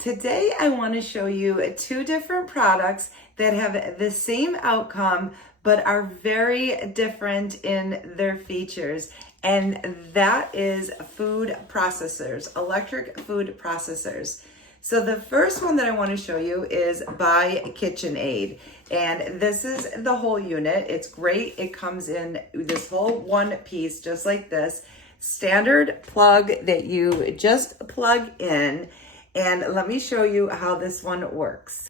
Today I want to show you two different products that have the same outcome but are very different in their features, and that is food processors, electric food processors. So the first one that I want to show you is by KitchenAid, and this is the whole unit. It's great. It comes in this whole one piece just like this, standard plug that you just plug in. And let me show you how this one works.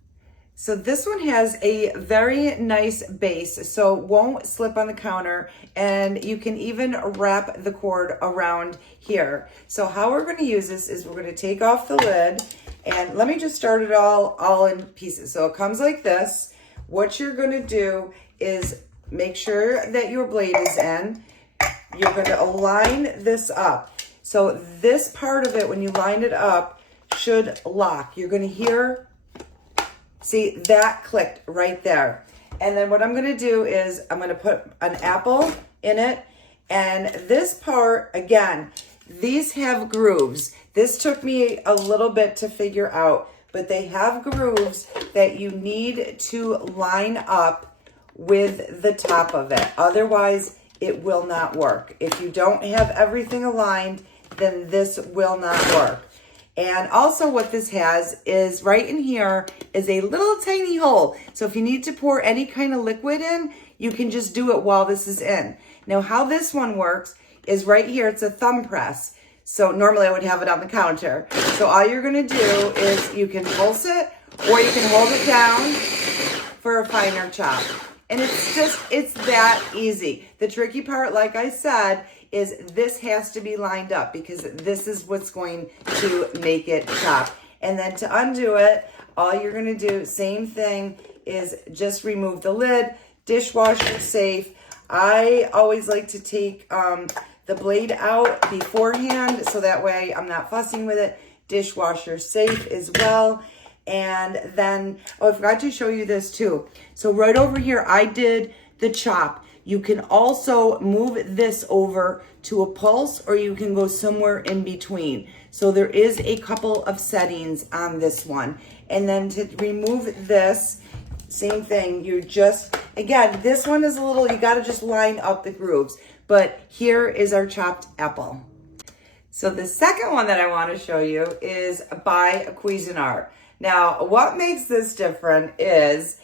So this one has a very nice base, so it won't slip on the counter, and you can even wrap the cord around here. So how we're going to use this is we're going to take off the lid, and let me just start it all in pieces. So it comes like this. What you're going to do is make sure that your blade is in. You're going to align this up. So this part of it, when you line it up, should lock. You're going to hear, see, that clicked right there. And then what I'm going to do is I'm going to put an apple in it. And this part, again, these have grooves. This took me a little bit to figure out, but they have grooves that you need to line up with the top of it. Otherwise, it will not work. If you don't have everything aligned, then this will not work. And also what this has is right in here is a little tiny hole. So if you need to pour any kind of liquid in, you can just do it while this is in. Now how this one works is right here, it's a thumb press. So normally I would have it on the counter. So all you're gonna do is you can pulse it or you can hold it down for a finer chop. And it's that easy. The tricky part, like I said, is this has to be lined up because this is what's going to make it chop. And then to undo it, all you're gonna do, same thing, is just remove the lid, dishwasher safe. I always like to take the blade out beforehand so that way I'm not fussing with it. Dishwasher safe as well. And then, oh, I forgot to show you this too. So right over here, I did the chop. You can also move this over to a pulse, or you can go somewhere in between. So there is a couple of settings on this one. And then to remove this, same thing. You just, again, this one is a little, you gotta just line up the grooves. But here is our chopped apple. So the second one that I wanna show you is by Cuisinart. Now, what makes this different is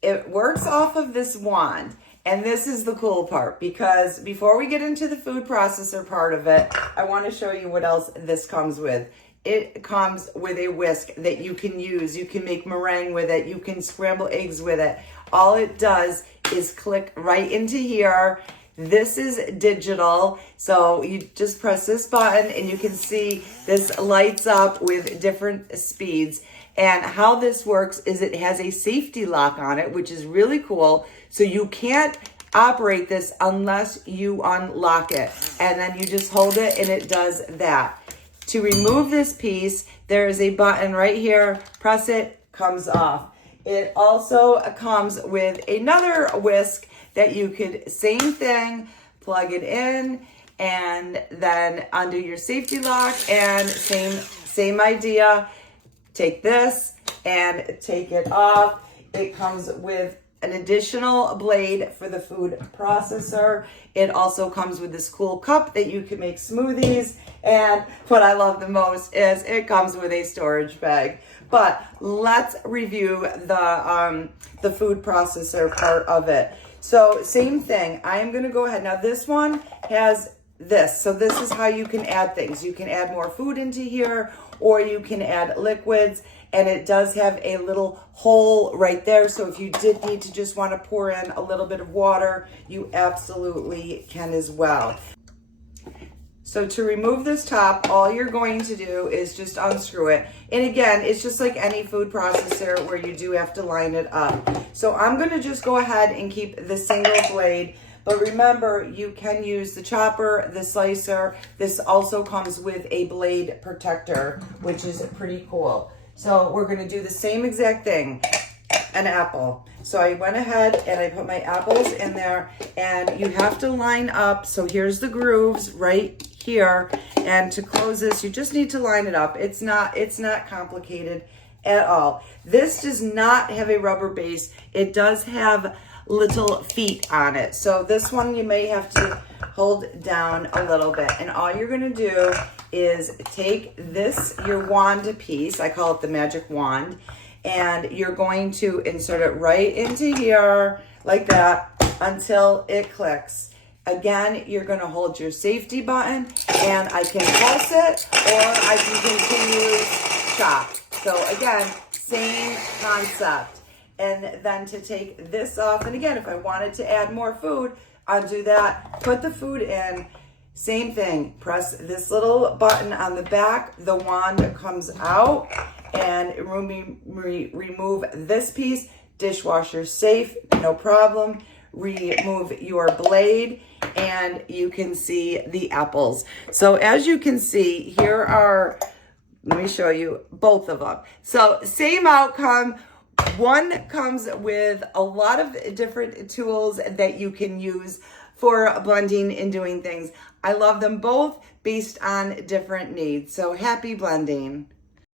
it works off of this wand. And this is the cool part, because before we get into the food processor part of it, I want to show you what else this comes with. It comes with a whisk that you can use. You can make meringue with it. You can scramble eggs with it. All it does is click right into here. This is digital, so you just press this button and you can see this lights up with different speeds. And how this works is it has a safety lock on it, which is really cool. So you can't operate this unless you unlock it. And then you just hold it and it does that. To remove this piece, there is a button right here. Press it, comes off. It also comes with another whisk that you could, same thing, plug it in and then undo your safety lock, and same idea. Take this and take it off. It comes with an additional blade for the food processor. It also comes with this cool cup that you can make smoothies. And what I love the most is it comes with a storage bag. But let's review the food processor part of it. So same thing, I'm gonna go ahead. Now this one has this. So this is how you can add things. You can add more food into here, or you can add liquids, and it does have a little hole right there. So if you did need to just want to pour in a little bit of water, you absolutely can as well. So to remove this top, all you're going to do is just unscrew it. And again, it's just like any food processor where you do have to line it up. So I'm going to just go ahead and keep the single blade. But remember, you can use the chopper, the slicer. This also comes with a blade protector, which is pretty cool. So we're gonna do the same exact thing, an apple. So I went ahead and I put my apples in there, and you have to line up. So here's the grooves right here. And to close this, you just need to line it up. It's not complicated at all. This does not have a rubber base. It does have little feet on it. So this one you may have to hold down a little bit. And all you're gonna do is take this, your wand piece, I call it the magic wand, and you're going to insert it right into here like that until it clicks. Again, you're gonna hold your safety button, and I can pulse it or I can continually chop. So again, same concept. And then to take this off, and again, if I wanted to add more food, I'll do that. Put the food in, same thing. Press this little button on the back, the wand comes out, and remove this piece. Dishwasher safe, no problem. Remove your blade, and you can see the apples. So as you can see, here are, let me show you both of them. So same outcome. One comes with a lot of different tools that you can use for blending and doing things. I love them both based on different needs. So happy blending.